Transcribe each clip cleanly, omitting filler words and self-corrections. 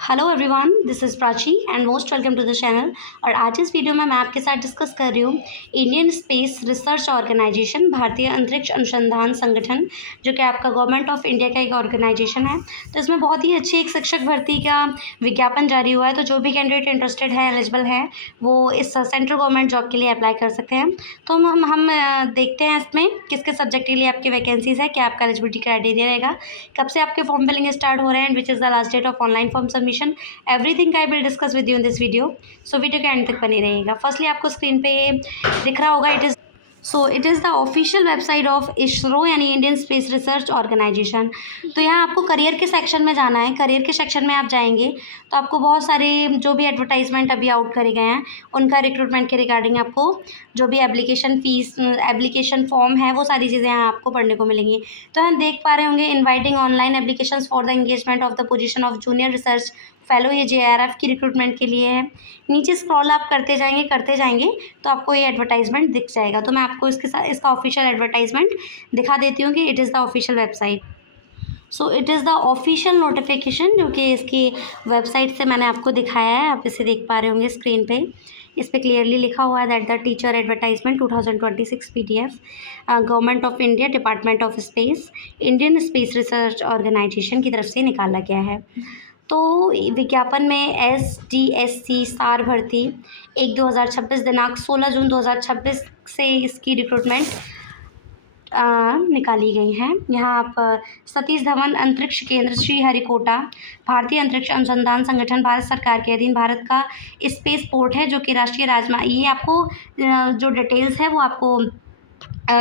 Hello everyone, this is Prachi and most welcome to the channel. और आज इस video में मैं आपके साथ डिस्कस कर रही हूँ इंडियन स्पेस रिसर्च ऑर्गेनाइजेशन, भारतीय अंतरिक्ष अनुसंधान संगठन, जो कि आपका गवर्नमेंट ऑफ इंडिया का एक ऑर्गेनाइजेशन है। तो इसमें बहुत ही अच्छी एक शिक्षक भर्ती का विज्ञापन जारी हुआ है। तो जो भी कैंडिडेट इंटरेस्टेड है, एलिजिबल है, वो इस सेंट्रल गवर्नमेंट जॉब के लिए अप्लाई कर सकते हैं। तो हम देखते हैं इसमें किस किस सब्जेक्ट के लिए आपकी वैकेंसीज़ है, क्या आपका एलिजिबिलिटी क्राइटेरिया रहेगा, कब से आपके फॉर्म फिलिंग स्टार्ट हो रहे हैं, and which is the last date of online form submission. Everything I will discuss with you in this video. So video के एंड तक बने रहिएगा। फर्स्टली आपको स्क्रीन पे दिख रहा होगा, it is the official website of ISRO यानी इंडियन स्पेस रिसर्च ऑर्गेनाइजेशन। तो यहाँ आपको करियर के सेक्शन में जाना है। करियर के सेक्शन में आप जाएंगे तो आपको बहुत सारे जो भी एडवर्टाइजमेंट अभी आउट करे गए हैं उनका रिक्रूटमेंट के रिगार्डिंग आपको जो भी एप्लीकेशन फॉर्म है, वो सारी चीज़ें यहाँ आपको पढ़ने को मिलेंगी। तो हम देख पा रहे होंगे, inviting online applications for the engagement of the position of junior research fellow, ये JRF की रिक्रूटमेंट के लिए है। नीचे स्क्रॉल आप करते जाएंगे तो आपको ये एडवर्टाइजमेंट दिख जाएगा। तो मैं आपको इसका ऑफिशियल एडवर्टाइजमेंट दिखा देती हूँ कि it is the official website. So it is the official notification जो कि इसकी वेबसाइट से मैंने आपको दिखाया है। आप इसे देख पा रहे होंगे स्क्रीन पे। इस पे क्लियरली लिखा हुआ है that the teacher advertisement 2026 PDF, government of India, department of space, Indian space research organisation की तरफ से निकाला गया है। तो विज्ञापन में SDSC सार भर्ती 1/2026 दिनांक 16 जून 2026 से इसकी रिक्रूटमेंट निकाली गई हैं। यहाँ आप सतीश धवन अंतरिक्ष केंद्र श्रीहरिकोटा, भारतीय अंतरिक्ष अनुसंधान संगठन, भारत सरकार के अधीन भारत का स्पेस पोर्ट है, जो कि राष्ट्रीय राजमार्ग, ये आपको जो डिटेल्स है वो आपको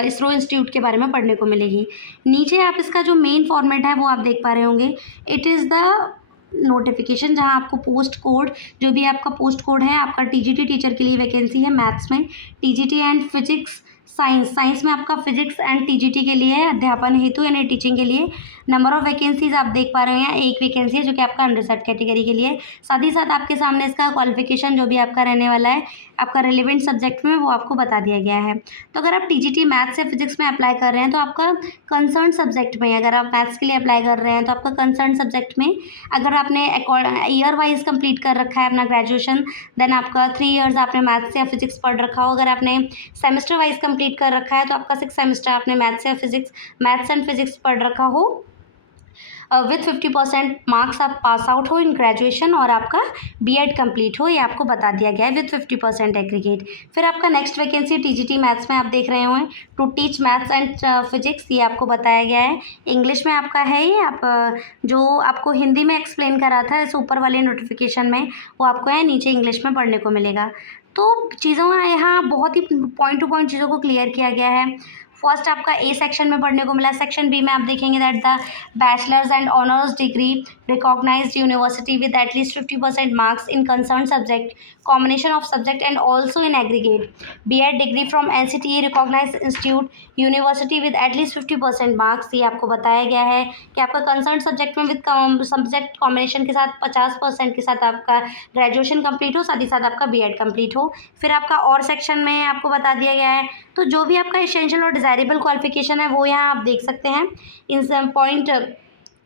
इसरो इंस्टीट्यूट के बारे में पढ़ने को मिलेगी। नीचे आप इसका जो मेन फॉर्मेट है वो आप देख पा रहे होंगे। इट इज़ द नोटिफिकेशन जहां आपको पोस्ट कोड, जो भी आपका पोस्ट कोड है, आपका TGT टीचर के लिए वैकेंसी है मैथ्स में, TGT एंड फिजिक्स साइंस में आपका फिजिक्स एंड TGT के लिए अध्यापन हेतु यानी टीचिंग के लिए। नंबर ऑफ वैकेंसीज आप देख पा रहे हैं, एक वैकेंसी है जो कि आपका अंडरसर्ट कैटेगरी के लिए। साथ ही साथ आपके सामने इसका क्वालिफिकेशन जो भी आपका रहने वाला है, आपका रिलेवेंट सब्जेक्ट में, वो आपको बता दिया गया है। तो अगर आप TGT मैथ्स या फिजिक्स में अप्लाई कर रहे हैं तो आपका कंसर्न सब्जेक्ट में, अगर आप मैथ्स के लिए अप्लाई कर रहे हैं तो आपका कंसर्न सब्जेक्ट में, अगर आपने ईयर वाइज कंप्लीट कर रखा है अपना ग्रेजुएशन, देन आपका 3 इयर्स आपने मैथ्स या फिजिक्स पढ़ रखा हो। अगर आपने सेमेस्टर वाइज कंप्लीट कर रखा है तो आपका 6 सेमेस्टर आपने मैथ्स एंड फिजिक्स पढ़ रखा हो विथ 50% मार्क्स आप पास आउट हो इन ग्रेजुएशन, और आपका B.Ed कंप्लीट हो, ये आपको बता दिया गया है विथ 50% एग्रीगेट। फिर आपका नेक्स्ट वैकेंसी TGT मैथ्स में आप देख रहे होंगे, to teach maths and physics, ये आपको बताया गया है। इंग्लिश में आपका है ये, आप जो आपको हिंदी में एक्सप्लेन करा था इस ऊपर वाले नोटिफिकेशन में, वो आपको है नीचे इंग्लिश में पढ़ने को मिलेगा। तो चीज़ों का यहाँ बहुत ही पॉइंट टू पॉइंट चीज़ों को क्लियर किया गया है। फर्स्ट आपका A सेक्शन में पढ़ने को मिला। सेक्शन B में आप देखेंगे that the bachelors and honours degree recognised university with at least 50% marks in concern subject, combination of subject and also in aggregate, B.Ed degree from NCTE recognised institute university with at least 50% marks, ये आपको बताया गया है कि आपका concern subject में with subject combination के साथ 50% के साथ आपका ग्रेजुएशन कंप्लीट हो, साथ ही साथ आपका B.Ed कंप्लीट हो। फिर आपका और सेक्शन में आपको बता दिया गया है। तो जो भी आपका एसेंशियल और डिज़ायरेबल क्वालिफिकेशन है वो यहाँ आप देख सकते हैं। इन पॉइंट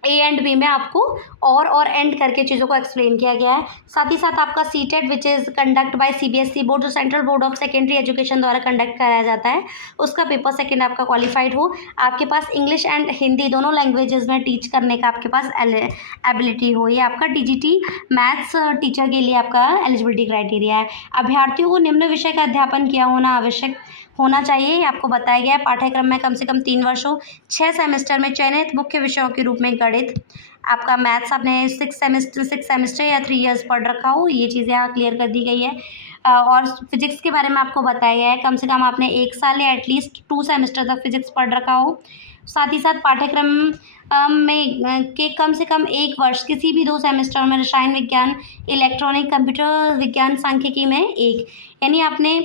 A एंड B में आपको और एंड करके चीज़ों को एक्सप्लेन किया गया है। साथ ही साथ आपका CTET which is conduct by CBSE board, जो Central Board of Secondary Education द्वारा कंडक्ट कराया जाता है, उसका पेपर सेकंड आपका क्वालिफाइड हो, आपके पास इंग्लिश एंड हिंदी दोनों लैंग्वेजेस में टीच करने का आपके पास एबिलिटी हो, ये आपका TGT मैथ्स टीचर के लिए आपका एलिजिबिलिटी क्राइटेरिया है। अभ्यर्थियों को निम्न विषय का अध्यापन किया होना आवश्यक होना चाहिए, ये आपको बताया गया है। पाठ्यक्रम में कम से कम 3 वर्ष हो, 6 सेमेस्टर में चयनित मुख्य विषयों के रूप में गणित, आपका मैथ्स आपने 6 सेमेस्टर या 3 इयर्स पढ़ रखा हो, ये चीज़ें यहाँ क्लियर कर दी गई है। और फिजिक्स के बारे में आपको बताया गया है कम से कम आपने 1 साल या एटलीस्ट 2 सेमेस्टर तक फिजिक्स पढ़ रखा हो। साथ ही साथ पाठ्यक्रम में के कम से कम 1 वर्ष किसी भी 2 सेमेस्टर में रसायन विज्ञान, इलेक्ट्रॉनिक, कंप्यूटर विज्ञान, सांख्यिकी में 1, यानी आपने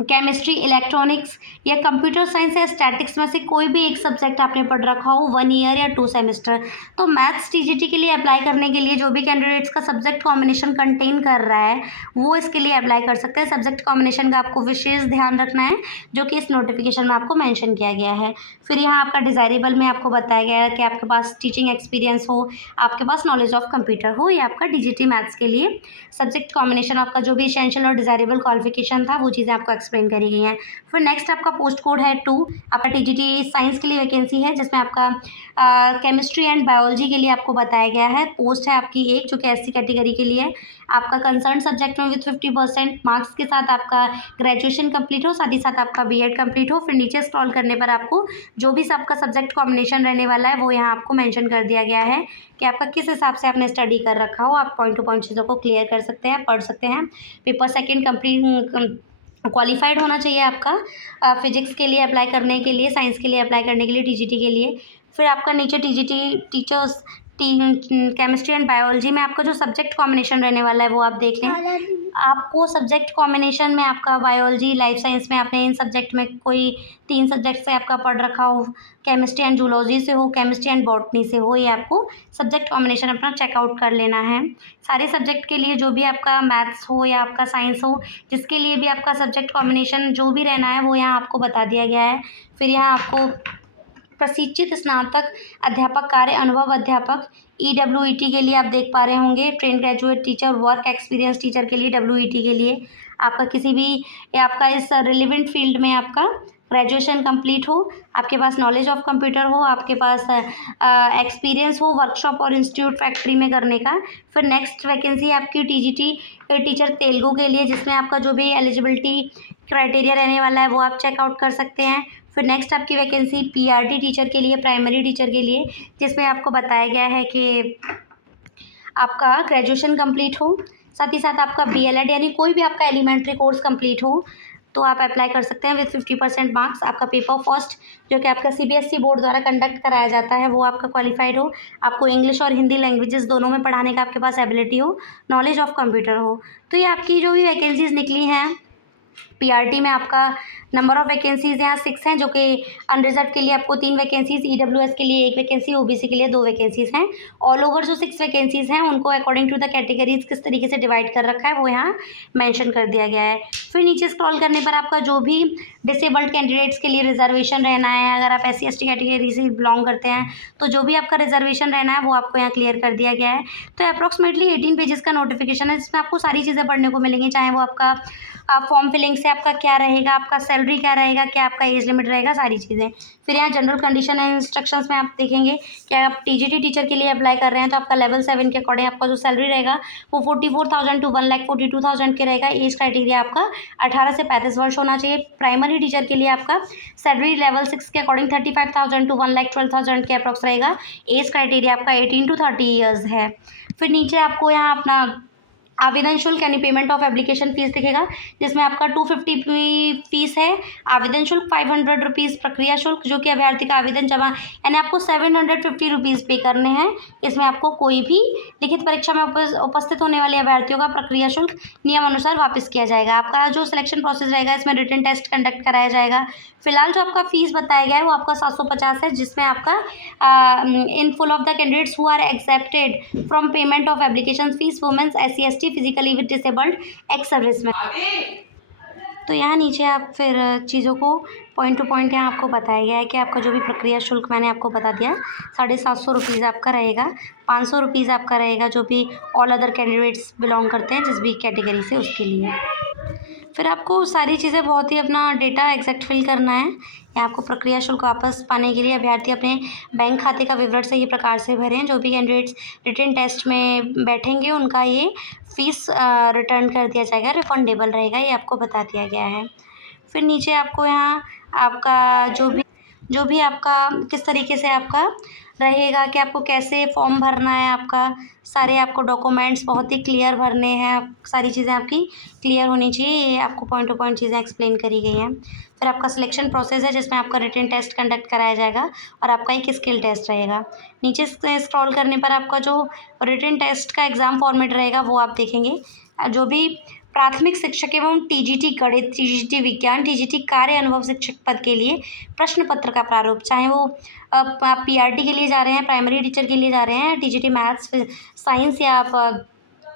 केमिस्ट्री, इलेक्ट्रॉनिक्स या कंप्यूटर साइंस या स्टैटिक्स में से कोई भी एक सब्जेक्ट आपने पढ़ रखा हो 1 ईयर या 2 सेमेस्टर, तो मैथ्स टीजीटी के लिए अप्लाई करने के लिए जो भी कैंडिडेट्स का सब्जेक्ट कॉम्बिनेशन कंटेन कर रहा है वो इसके लिए अप्लाई कर सकते हैं। सब्जेक्ट कॉम्बिनेशन का आपको विशेष ध्यान रखना है जो कि इस नोटिफिकेशन में आपको मेंशन किया गया है। फिर यहाँ आपका डिज़ायरेबल में आपको बताया गया है कि आपके पास टीचिंग एक्सपीरियंस हो, आपके पास नॉलेज ऑफ कंप्यूटर हो, या आपका टीजीटी मैथ्स के लिए सब्जेक्ट कॉम्बिनेशन आपका जो भी एसेंशियल और डिज़ायरेबल क्वालिफिकेशन था वो चीज़ें आपको एक्सप्लेन करी गई हैं। फिर नेक्स्ट आपका पोस्ट कोड है 2, आपका टीजीटी साइंस के लिए वैकेंसी है जिसमें आपका केमिस्ट्री एंड बायोलॉजी के लिए आपको बताया गया है। पोस्ट है आपकी 1 जो कि एससी कैटेगरी के लिए। आपका कंसर्न सब्जेक्ट में विथ 50% मार्क्स के साथ आपका ग्रेजुएशन कंप्लीट हो, साथ ही साथ आपका बीएड कंप्लीट हो। फिर नीचे स्क्रॉल करने पर आपको जो भी आपका सब्जेक्ट कॉम्बिनेशन रहने वाला है वो यहाँ आपको मेंशन कर दिया गया है कि आपका किस हिसाब से आपने स्टडी कर रखा हो। आप पॉइंट टू पॉइंट चीज़ों को क्लियर कर सकते हैं, पढ़ सकते हैं। पेपर सेकंड कंप्लीट क्वालिफाइड होना चाहिए आपका फिजिक्स के लिए अप्लाई करने के लिए, साइंस के लिए अप्लाई करने के लिए, टीजीटी के लिए। फिर आपका नीचे TGT teachers chemistry and biology में आपका जो सब्जेक्ट कॉम्बिनेशन रहने वाला है वो आप देख लें। आपको सब्जेक्ट कॉम्बिनेशन में आपका बायोलॉजी, लाइफ साइंस में आपने इन सब्जेक्ट में कोई 3 सब्जेक्ट से आपका पढ़ रखा हो, केमिस्ट्री एंड जूलॉजी से हो, केमिस्ट्री एंड बॉटनी से हो, ये आपको सब्जेक्ट कॉम्बिनेशन अपना चेकआउट कर लेना है। सारे सब्जेक्ट के लिए जो भी आपका मैथ्स हो या आपका साइंस हो, जिसके लिए भी आपका सब्जेक्ट कॉम्बिनेशन जो भी रहना है वो यहाँ आपको बता दिया गया है। फिर यहाँ आपको प्रशिक्षित स्नातक अध्यापक कार्य अनुभव अध्यापक EWET के लिए आप देख पा रहे होंगे, train graduate teacher, work experience teacher के लिए WET के लिए आपका किसी भी या आपका इस रिलेवेंट फील्ड में आपका ग्रेजुएशन कंप्लीट हो, आपके पास नॉलेज ऑफ कंप्यूटर हो, आपके पास एक्सपीरियंस हो वर्कशॉप और इंस्टीट्यूट फैक्ट्री में करने का। फिर नेक्स्ट वैकेंसी आपकी टीजीटी टीचर तेलुगु के लिए जिसमें आपका जो भी एलिजिबिलिटी क्राइटेरिया रहने वाला है वो आप चेकआउट कर सकते हैं। फिर नेक्स्ट आपकी वैकेंसी PRT टीचर के लिए, प्राइमरी टीचर के लिए, जिसमें आपको बताया गया है कि आपका ग्रेजुएशन कंप्लीट हो, साथ ही साथ आपका BLED यानी कोई भी आपका एलिमेंट्री कोर्स कंप्लीट हो तो आप अप्लाई कर सकते हैं विथ 50% मार्क्स। आपका पेपर फर्स्ट जो कि आपका CBSE बोर्ड द्वारा कंडक्ट कराया जाता है वो आपका क्वालिफाइड हो, आपको इंग्लिश और हिंदी लैंग्वेजेस दोनों में पढ़ाने का आपके पास एबिलिटी हो, नॉलेज ऑफ कंप्यूटर हो। तो ये आपकी जो भी वैकेंसीज़ निकली हैं PRT में आपका नंबर ऑफ़ वैकेंसीज़ यहाँ 6 हैं जो कि अनरिजर्व के लिए आपको 3 वैकेंसीज़, EWS के लिए 1 वैकेंसी, OBC के लिए 2 वैकेंसीज़ हैं। ऑल ओवर जो 6 वैकेंसीज़ हैं उनको अकॉर्डिंग टू द कैटेगरीज किस तरीके से डिवाइड कर रखा है वो यहाँ मेंशन कर दिया गया है। फिर नीचे स्क्रॉल करने पर आपका जो भी डिसेबल्ड कैंडिडेट्स के लिए रिजर्वेशन रहना है, अगर आप SC ST कैटेगरी से बिलोंग करते हैं तो जो भी आपका रिजर्वेशन रहना है वो आपको यहाँ क्लियर कर दिया गया है। तो अप्रॉक्सीमेटली 18 पेजेस का नोटिफिकेशन है जिसमें आपको सारी चीज़ें पढ़ने को मिलेंगी, चाहे वो आपका फॉर्म फिलिंग से आपका क्या रहेगा, आपका सैलरी क्या रहेगा, क्या आपका एज लिमिट रहेगा, सारी चीज़ें। फिर यहाँ जनरल कंडीशन एंड इंस्ट्रक्शंस में आप देखेंगे कि आप टीजीटी टीचर के लिए अप्लाई कर रहे हैं तो आपका लेवल 7 के अकॉर्डिंग आपका जो सैलरी रहेगा वो 44,000 टू 1,42,000 के रहेगा। एज क्राइटेरिया आपका 18 से 35 वर्ष होना चाहिए। प्राइमरी टीचर के लिए आपका सैलरी लेवल 6 के अकॉर्डिंग 35,000 टू 1,12,000 के अप्रॉक्स रहेगा। एज क्राइटेरिया आपका 18 टू 30 ईयर्स है। फिर नीचे आपको यहाँ अपना आवेदन शुल्क यानी पेमेंट ऑफ एप्लीकेशन फ़ीस दिखेगा जिसमें आपका 250 फीस है, आवेदन शुल्क 500 रुपीज़, प्रक्रिया शुल्क जो कि अभ्यर्थी का आवेदन जमा यानी आपको 750 रुपीज़ पे करने हैं। इसमें आपको कोई भी लिखित परीक्षा में उपस्थित होने वाले अभ्यर्थियों का प्रक्रिया शुल्क नियम अनुसार वापस किया जाएगा। आपका जो सिलेक्शन प्रोसेस रहेगा इसमें रिटन टेस्ट कंडक्ट कराया जाएगा। फिलहाल जो आपका फ़ीस बताया गया है वो आपका 750 है जिसमें आपका in full of the candidates who are accepted from payment of application fees women's SC ST physically with disabled ex serviceman. तो यहाँ नीचे आप फिर चीज़ों को पॉइंट टू पॉइंट यहाँ आपको बताया गया है कि आपका जो भी प्रक्रिया शुल्क मैंने आपको बता दिया 750 रुपीज़ आपका रहेगा, 500 रुपीज़ आपका रहेगा जो भी ऑल अदर कैंडिडेट्स बिलोंग करते हैं जिस भी कैटेगरी से उसके लिए। फिर आपको सारी चीज़ें बहुत ही अपना डेटा एग्जैक्ट फिल करना है। या आपको प्रक्रिया शुल्क वापस पाने के लिए अभ्यर्थी अपने बैंक खाते का विवरण सही प्रकार से भरें। जो भी कैंडिडेट्स रिटन टेस्ट में बैठेंगे उनका ये फ़ीस रिटर्न कर दिया जाएगा, रिफंडेबल रहेगा, ये आपको बता दिया गया है। फिर नीचे आपको यहाँ आपका जो भी आपका किस तरीके से आपका रहेगा कि आपको कैसे फॉर्म भरना है, आपका सारे आपको डॉक्यूमेंट्स बहुत ही क्लियर भरने हैं, सारी चीज़ें आपकी क्लियर होनी चाहिए, ये आपको पॉइंट टू पॉइंट चीज़ें एक्सप्लेन करी गई हैं। फिर आपका सिलेक्शन प्रोसेस है जिसमें आपका रिटन टेस्ट कंडक्ट कराया जाएगा और आपका एक स्किल टेस्ट रहेगा। नीचे स्क्रॉल करने पर आपका जो रिटन टेस्ट का एग्ज़ाम फॉर्मेट रहेगा वो आप देखेंगे। जो भी प्राथमिक शिक्षक एवं टीजीटी गणित, टीजीटी विज्ञान, टीजीटी कार्य अनुभव शिक्षक पद के लिए प्रश्न पत्र का प्रारूप, चाहे वो आप पीआरटी के लिए जा रहे हैं, प्राइमरी टीचर के लिए जा रहे हैं, टीजीटी मैथ्स साइंस, या आप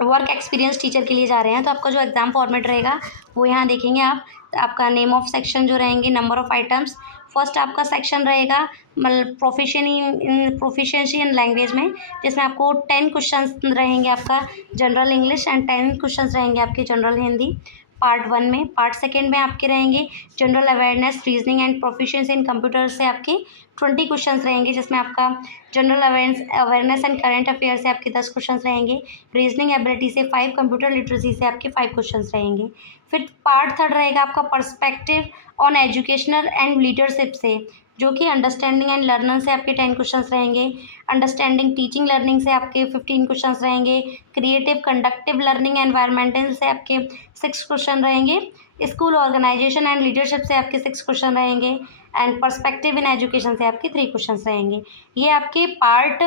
वर्क एक्सपीरियंस टीचर के लिए जा रहे हैं, तो आपका जो एग्ज़ाम फॉर्मेट रहेगा वो यहाँ देखेंगे आप। आपका नेम ऑफ सेक्शन जो रहेंगे, नंबर ऑफ आइटम्स, फर्स्ट आपका सेक्शन रहेगा मतलब प्रोफिशिएंसी इन लैंग्वेज में, जिसमें आपको 10 क्वेश्चंस रहेंगे आपका जनरल इंग्लिश एंड 10 क्वेश्चंस रहेंगे आपके जनरल हिंदी पार्ट 1 में। पार्ट 2 में आपके रहेंगे general awareness, reasoning and proficiency in computer से आपके 20 क्वेश्चंस रहेंगे, जिसमें आपका general awareness and current affair से आपके 10 क्वेश्चंस रहेंगे, रीजनिंग एबिलिटी से 5, कंप्यूटर लिटरेसी से आपके 5 क्वेश्चंस रहेंगे। फिर पार्ट 3 रहेगा आपका perspective on educational and leadership से, जो कि अंडरस्टैंडिंग एंड लर्नर से आपके 10 क्वेश्चंस रहेंगे, अंडरस्टैंडिंग टीचिंग लर्निंग से आपके 15 क्वेश्चंस रहेंगे, क्रिएटिव कंडक्टिव लर्निंग एनवायरमेंटल से आपके 6 क्वेश्चन रहेंगे, स्कूल ऑर्गेनाइजेशन एंड लीडरशिप से आपके 6 क्वेश्चन रहेंगे, एंड पर्सपेक्टिव इन एजुकेशन से आपके 3 क्वेश्चंस रहेंगे। ये आपके पार्ट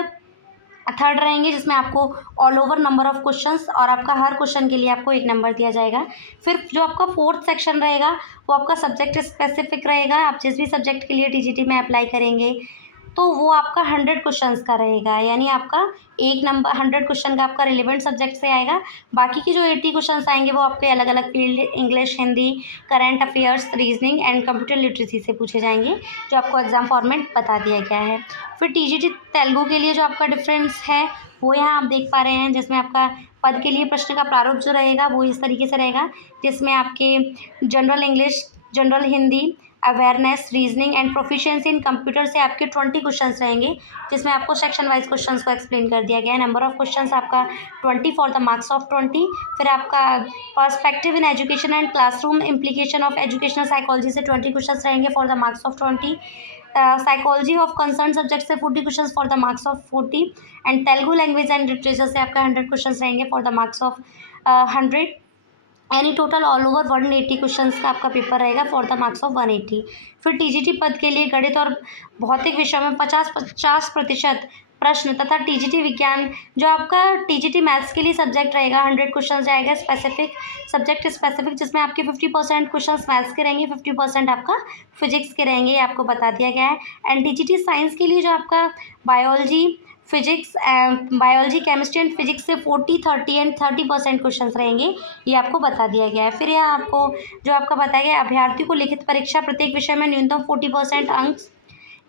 3 रहेंगे, जिसमें आपको all over number of questions और आपका हर क्वेश्चन के लिए आपको 1 नंबर दिया जाएगा। फिर जो आपका 4th सेक्शन रहेगा वो आपका सब्जेक्ट स्पेसिफिक रहेगा। आप जिस भी सब्जेक्ट के लिए टीजीटी में अप्लाई करेंगे तो वो आपका 100 क्वेश्चंस का रहेगा, यानी आपका 1 नंबर 100 क्वेश्चन का आपका रिलेवेंट सब्जेक्ट से आएगा। बाकी की जो 80 क्वेश्चंस आएंगे वो आपके अलग अलग field, English, Hindi, current affairs, reasoning and computer literacy से पूछे जाएंगे, जो आपको एग्जाम फॉर्मेट बता दिया गया है। फिर टीजीटी तेलुगु के लिए जो आपका डिफरेंस है वो यहाँ आप देख पा रहे हैं, जिसमें आपका पद के लिए प्रश्न का प्रारूप जो रहेगा वो इस तरीके से रहेगा, जिसमें आपके general English, general Hindi, awareness, reasoning and proficiency in computer से आपके 20 क्वेश्चंस रहेंगे, जिसमें आपको सेक्शन वाइज क्वेश्चंस को एक्सप्लेन कर दिया गया है। नंबर ऑफ क्वेश्चंस आपका 20 फॉर द मार्क्स ऑफ 20। फिर आपका perspective in education and classroom implication of educational psychology से 20 क्वेश्चंस रहेंगे for the marks of 20। Psychology of concern subject से 40 questions for the marks of 40, and Telugu language and literature से आपका 100 questions रहेंगे for the marks of 100, यानी total all over 180 questions का आपका paper रहेगा फॉर द मार्क्स ऑफ 180। फिर TGT पद के लिए गणित और भौतिक विषयों में 50% प्रश्न तथा टीजीटी विज्ञान, जो आपका टीजीटी मैथ्स के लिए सब्जेक्ट रहेगा 100 क्वेश्चन जाएगा स्पेसिफिक, सब्जेक्ट स्पेसिफिक, जिसमें आपके 50% क्वेश्चन मैथ्स के रहेंगे, 50% आपका फिजिक्स के रहेंगे, ये आपको बता दिया गया है। एंड टीजीटी साइंस के लिए जो आपका biology, physics, biology, chemistry and physics से 40, 30 एंड 30% क्वेश्चन रहेंगे, ये आपको बता दिया गया है। फिर यहाँ आपको जो आपका बताया गया, अभ्यर्थी को लिखित परीक्षा प्रत्येक विषय में न्यूनतम 40% अंक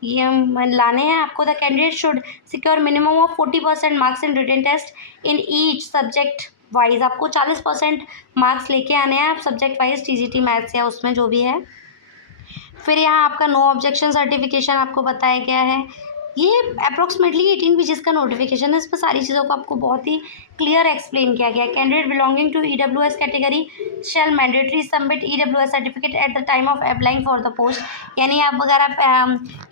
ये लाने हैं आपको। The candidate should secure minimum of 40% marks in written test in each subject wise, आपको 40% मार्क्स लेके आने हैं आप सब्जेक्ट वाइज, टीजीटी मैथ्स या उसमें जो भी है। फिर यहाँ आपका नो ऑब्जेक्शन सर्टिफिकेशन आपको बताया गया है। ये अप्रॉक्सीमेटली 18 पेजेस का नोटिफिकेशन है, इसमें सारी चीज़ों को आपको बहुत ही क्लियर एक्सप्लेन किया गया है। Candidate belonging to EWS category shall mandatory submit EWS certificate at the time of applying for the post, यानी आप अगर आप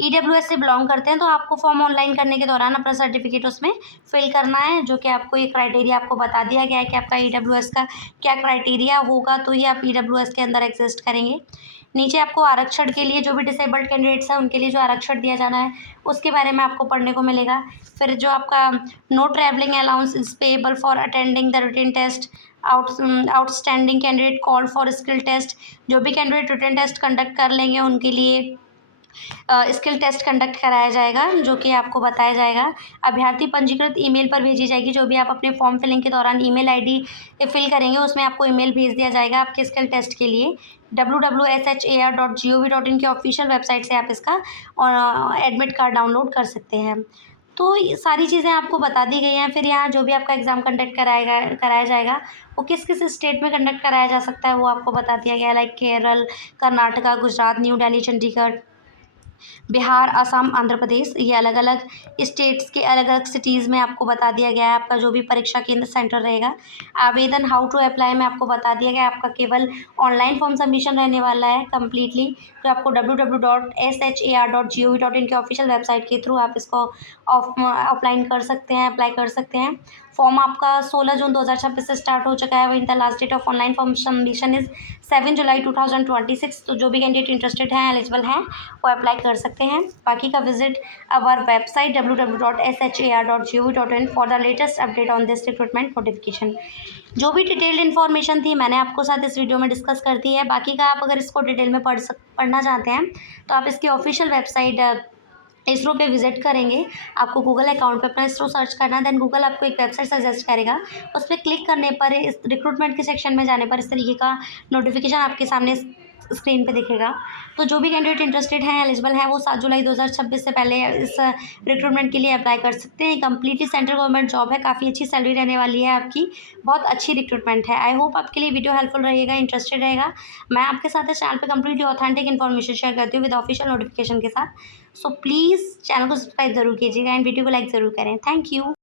ईडब्ल्यूएस से बिलोंग करते हैं तो आपको फॉर्म ऑनलाइन करने के दौरान अपना सर्टिफिकेट उसमें फिल करना है, जो कि आपको ये क्राइटेरिया आपको बता दिया गया है कि आपका ईडब्ल्यूएस का क्या क्राइटेरिया होगा, तो ये आप ईडब्ल्यूएस के अंदर एग्जिस्ट करेंगे। नीचे आपको आरक्षण के लिए जो भी डिसेबल्ड कैंडिडेट्स हैं उनके लिए जो आरक्षण दिया जाना है उसके बारे में आपको पढ़ने को मिलेगा। फिर जो आपका no travelling allowance is payable for attending the written test, outstanding candidate call for skill test, जो भी कैंडिडेट रिटन टेस्ट कंडक्ट कर लेंगे उनके लिए स्किल टेस्ट कंडक्ट कराया जाएगा, जो कि आपको बताया जाएगा। अभ्यर्थी पंजीकृत ईमेल पर भेजी जाएगी, जो भी आप अपने फॉर्म फिलिंग के दौरान ईमेल आईडी फिल करेंगे उसमें आपको ईमेल भेज दिया जाएगा आपके स्किल टेस्ट के लिए। www.shar.gov.in की ऑफिशियल वेबसाइट से आप इसका एडमिट कार्ड डाउनलोड कर सकते हैं। तो ये सारी चीज़ें आपको बता दी गई हैं। फिर यहाँ जो भी आपका एग्ज़ाम कंडक्ट कराया जाएगा वो किस किस स्टेट में कंडक्ट कराया जा सकता है वो आपको बता दिया गया है, लाइक केरल, कर्नाटका, गुजरात, न्यू दिल्ली, चंडीगढ़, बिहार, असम, आंध्र प्रदेश, ये अलग अलग स्टेट्स के अलग अलग सिटीज़ में आपको बता दिया गया है आपका जो भी परीक्षा केंद्र सेंटर रहेगा। आवेदन हाउ टू अप्लाई में आपको बता दिया गया है, आपका केवल ऑनलाइन फॉर्म सबमिशन रहने वाला है कम्प्लीटली, जो आपको www.shar.gov.in के ऑफिशियल वेबसाइट के थ्रू आप इसको अप्लाई कर सकते हैं। फॉर्म आपका 16 जून 2026 से स्टार्ट हो चुका है। वहीं the last date of online form submission is 7 जुलाई 2026। तो जो भी कैंडिडेट इंटरेस्टेड हैं, एलिजिबल हैं, वो अप्लाई कर सकते हैं। बाकी का visit our website www.shar.gov.in for the latest update on this recruitment notification. जो भी डिटेल्ड इन्फॉर्मेशन थी मैंने आपको साथ इस वीडियो में डिस्कस कर दी है। बाकी का आप अगर इसको डिटेल में पढ़ना चाहते हैं तो आप इसकी ऑफिशियल वेबसाइट इसरो पे विजिट करेंगे। आपको गूगल अकाउंट पे अपना इसरो सर्च करना है, देन गूगल आपको एक वेबसाइट सजेस्ट करेगा। उस पर क्लिक करने पर इस रिक्रूटमेंट के सेक्शन में जाने पर इस तरीके का नोटिफिकेशन आपके सामने स्क्रीन पे दिखेगा। तो जो भी कैंडिडेट इंटरेस्टेड हैं, एलिजिबल हैं, वो 7 जुलाई 2026 से पहले इस रिक्रूटमेंट के लिए अप्लाई कर सकते हैं। कंप्लीटली सेंट्रल गवर्नमेंट जॉब है, काफ़ी अच्छी सैलरी रहने वाली है आपकी, बहुत अच्छी रिक्रूटमेंट है। आई होप आपके लिए वीडियो हेल्पफुल रहेगा, इंटरेस्टेड रहेगा। मैं आपके साथ इस चैनल पे कंप्लीटली ऑथेंटिक इन्फॉर्मेशन शेयर करती हूँ विद ऑफिशियल नोटिफिकेशन के साथ। सो प्लीज़ चैनल को सब्सक्राइब ज़रूर कीजिएगा एंड वीडियो को लाइक ज़रूर करें। Thank you.